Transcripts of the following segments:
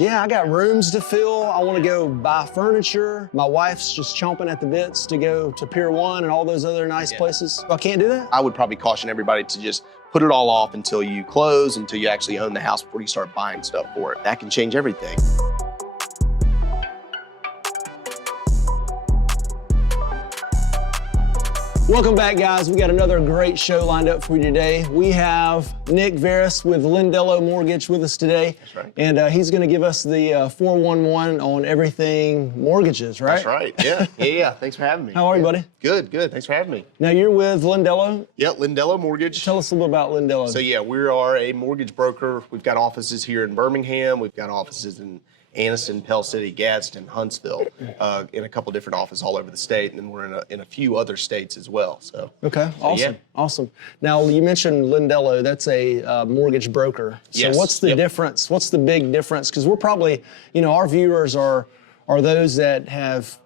Yeah, I got rooms to fill. I want to go buy furniture. My wife's just chomping at the bits to go to Pier 1 and all those other nice places. I can't do that? I would probably caution everybody to just put it all off until you close, until you actually own the house before you start buying stuff for it. That can change everything. Welcome back, guys. We got another great show lined up for you today. We have Nick Veras with Lindello Mortgage with us today. That's right. And he's going to give us the 411 on everything mortgages, right? That's right. Yeah. Yeah. Thanks for having me. How are you, buddy? Good. Thanks for having me. Now, you're with Lindello. Yeah, Lindello Mortgage. Tell us a little bit about Lindello. So yeah, we are a mortgage broker. We've got offices here in Birmingham. We've got offices in Anniston, Pell City, Gadsden, Huntsville, in a couple different offices all over the state, and then we're in a few other states as well. So okay, awesome, yeah. Awesome. Now you mentioned Lindello. That's a mortgage broker. So Yes. what's the difference? What's the big difference? Because we're probably, our viewers are those that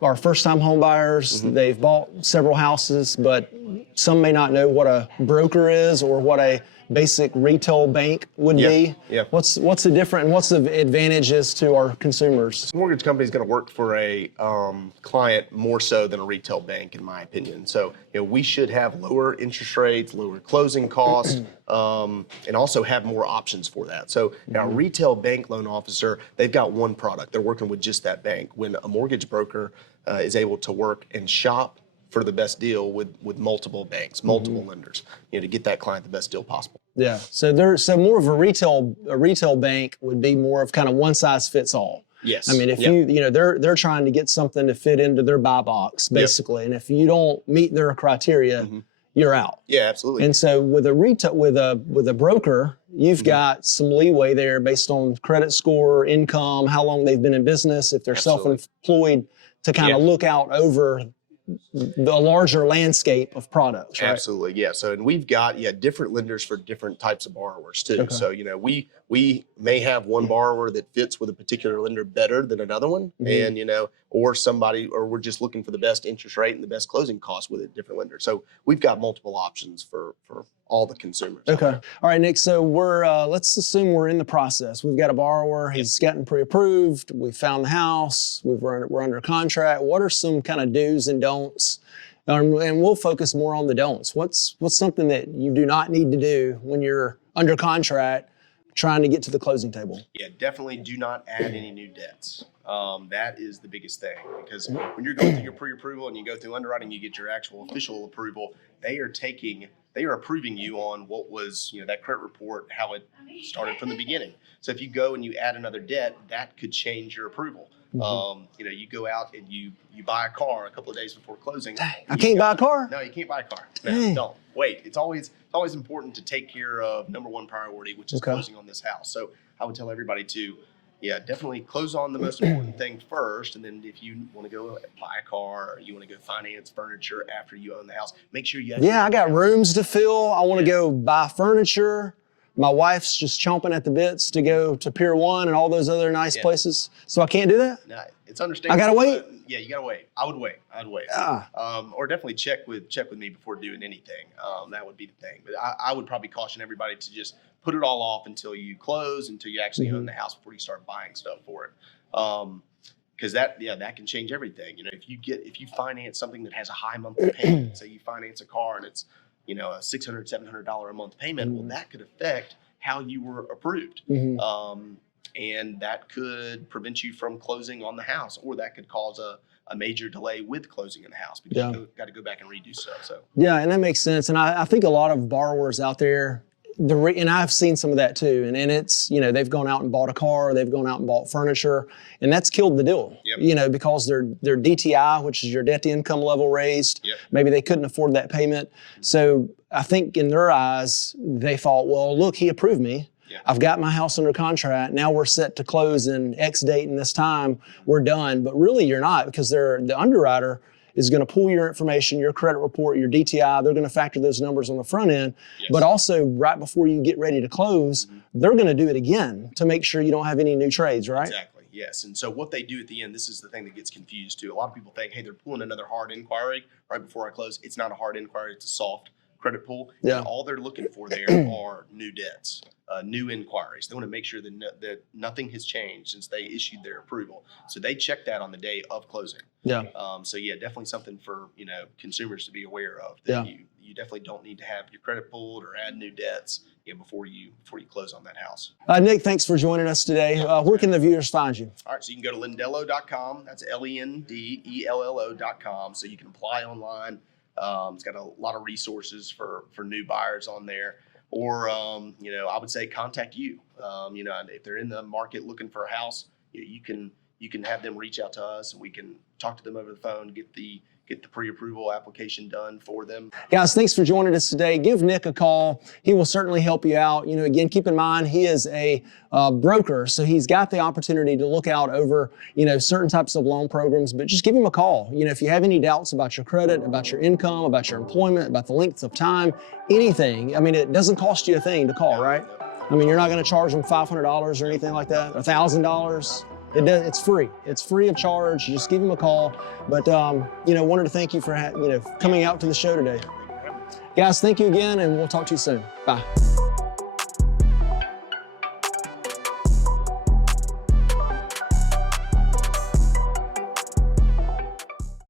are first-time home buyers. Mm-hmm. They've bought several houses, but some may not know what a broker is or what a basic retail bank would be. Yeah. What's the difference, and what's the advantages to our consumers? a mortgage company is going to work for a client more so than a retail bank, in my opinion. So we should have lower interest rates, lower closing costs, and also have more options for that. So now a retail bank loan officer, they've got one product. They're working with just that bank. When a mortgage broker is able to work and shop for the best deal with multiple banks, multiple lenders, to get that client the best deal possible. Yeah. So more of a retail bank would be more of kind of one size fits all. Yes. I mean, if they're trying to get something to fit into their buy box basically, and if you don't meet their criteria, you're out. Yeah, absolutely. And so with a broker, you've got some leeway there based on credit score, income, how long they've been in business, if they're self-employed, to kind of look out over the larger landscape of products, right? Absolutely, yeah. So, and we've got different lenders for different types of borrowers too. Okay. So, we may have one borrower that fits with a particular lender better than another one, and or we're just looking for the best interest rate and the best closing costs with a different lender. So, we've got multiple options for all the consumers. Okay. All right, Nick. So let's assume we're in the process. We've got a borrower. He's gotten pre-approved. We found the house. We're under contract. What are some kind of do's and don'ts? And we'll focus more on the don'ts. What's something that you do not need to do when you're under contract trying to get to the closing table? Yeah, definitely do not add any new debts. That is the biggest thing, because when you're going through your pre-approval and you go through underwriting, you get your actual official approval. They are approving you on what was, that credit report, how it started from the beginning. So if you go and you add another debt, that could change your approval. You go out and you buy a car a couple of days before closing. I can't buy a car? No, you can't buy a car. No, don't. Wait. It's always important to take care of number one priority, which is closing on this house. So I would tell everybody to, definitely close on the most important thing first. And then if you want to go buy a car or you want to go finance furniture after you own the house, make sure you I got rooms to fill. I want to go buy furniture. My wife's just chomping at the bits to go to Pier 1 and all those other nice places. So I can't do that? No, it's understandable. I got to wait? Yeah, you got to wait. I would wait. Or definitely check with me before doing anything. That would be the thing. But I would probably caution everybody to just put it all off until you close, until you actually own the house before you start buying stuff for it. Because that can change everything. If you finance something that has a high monthly payment, say you finance a car and it's a $600, $700 a month payment, well, that could affect how you were approved. And that could prevent you from closing on the house, or that could cause a major delay with closing in the house because you got to go back and redo stuff. So and that makes sense. And I think a lot of borrowers out there, and I've seen some of that too. And it's, they've gone out and bought a car, they've gone out and bought furniture, and that's killed the deal. Because their DTI, which is your debt to income level, raised. Maybe they couldn't afford that payment. So I think in their eyes, they thought, well, look, he approved me. I've got my house under contract. Now we're set to close in X date and this time. We're done. But really, you're not, because the underwriter is going to pull your information, your credit report, your DTI. They're going to factor those numbers on the front end. But also, right before you get ready to close, they're going to do it again to make sure you don't have any new trades, right? Exactly. Yes. And so what they do at the end, this is the thing that gets confused too. A lot of people think, hey, they're pulling another hard inquiry right before I close. It's not a hard inquiry. It's a soft credit pull. Yeah. And all they're looking for there are new debts, new inquiries. They want to make sure that nothing has changed since they issued their approval. So they check that on the day of closing. Yeah. So yeah, definitely something for, consumers to be aware of, that Yeah. you definitely don't need to have your credit pulled or add new debts before you close on that house. Nick, thanks for joining us today. Where can the viewers find you? All right, so you can go to Lendello.com. That's LENDELLO.com. So you can apply online. It's got a lot of resources for new buyers on there. Or, I would say contact you. If they're in the market looking for a house, you can have them reach out to us, and we can talk to them over the phone, get the pre-approval application done for them. Guys, thanks for joining us today. Give Nick a call. He will certainly help you out. Again, keep in mind, he is a broker, so he's got the opportunity to look out over, certain types of loan programs, but just give him a call. If you have any doubts about your credit, about your income, about your employment, about the length of time, anything, it doesn't cost you a thing to call, right? You're not going to charge them $500 or anything like that, $1,000. It's free. It's free of charge. You just give him a call. But, wanted to thank you for, coming out to the show today. Guys, thank you again, and we'll talk to you soon. Bye.